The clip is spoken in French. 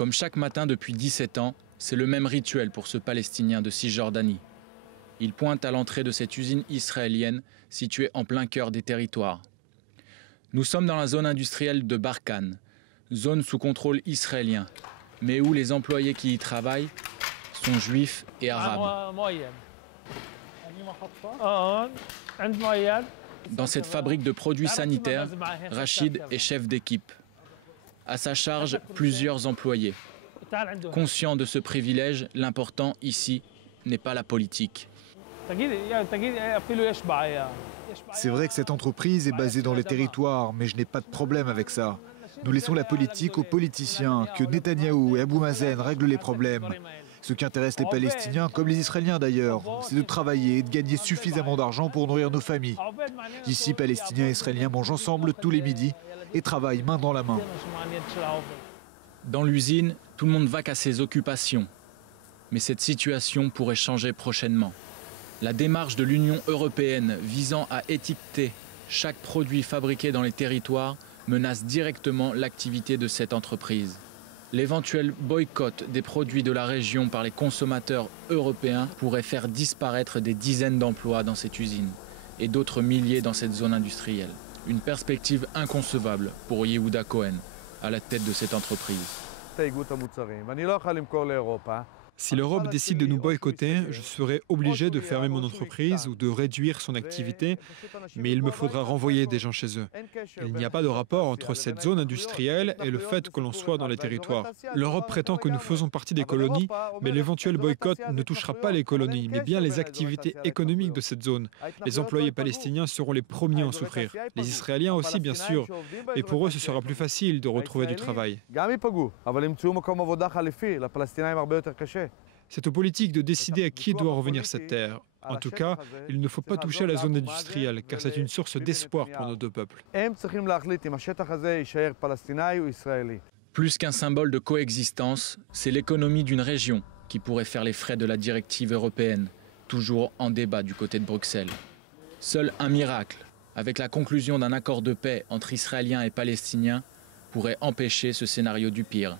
Comme chaque matin depuis 17 ans, c'est le même rituel pour ce Palestinien de Cisjordanie. Il pointe à l'entrée de cette usine israélienne située en plein cœur des territoires. Nous sommes dans la zone industrielle de Barkhane, zone sous contrôle israélien, mais où les employés qui y travaillent sont juifs et arabes. Dans cette fabrique de produits sanitaires, Rachid est chef d'équipe. À sa charge, plusieurs employés. Conscient de ce privilège, l'important ici n'est pas la politique. C'est vrai que cette entreprise est basée dans les territoires, mais je n'ai pas de problème avec ça. Nous laissons la politique aux politiciens, que Netanyahou et Abou Mazen règlent les problèmes. Ce qui intéresse les Palestiniens, comme les Israéliens d'ailleurs, c'est de travailler et de gagner suffisamment d'argent pour nourrir nos familles. Ici, Palestiniens et Israéliens mangent ensemble tous les midis et travaillent main dans la main. Dans l'usine, tout le monde va qu'à ses occupations. Mais cette situation pourrait changer prochainement. La démarche de l'Union européenne visant à étiqueter chaque produit fabriqué dans les territoires menace directement l'activité de cette entreprise. L'éventuel boycott des produits de la région par les consommateurs européens pourrait faire disparaître des dizaines d'emplois dans cette usine et d'autres milliers dans cette zone industrielle. Une perspective inconcevable pour Yehuda Cohen, à la tête de cette entreprise. Si l'Europe décide de nous boycotter, je serai obligé de fermer mon entreprise ou de réduire son activité, mais il me faudra renvoyer des gens chez eux. Il n'y a pas de rapport entre cette zone industrielle et le fait que l'on soit dans les territoires. L'Europe prétend que nous faisons partie des colonies, mais l'éventuel boycott ne touchera pas les colonies, mais bien les activités économiques de cette zone. Les employés palestiniens seront les premiers à en souffrir. Les Israéliens aussi, bien sûr, et pour eux, ce sera plus facile de retrouver du travail. C'est aux politiques de décider à qui doit revenir cette terre. En tout cas, il ne faut pas toucher à la zone industrielle, car c'est une source d'espoir pour nos deux peuples. Plus qu'un symbole de coexistence, c'est l'économie d'une région qui pourrait faire les frais de la directive européenne, toujours en débat du côté de Bruxelles. Seul un miracle, avec la conclusion d'un accord de paix entre Israéliens et Palestiniens, pourrait empêcher ce scénario du pire.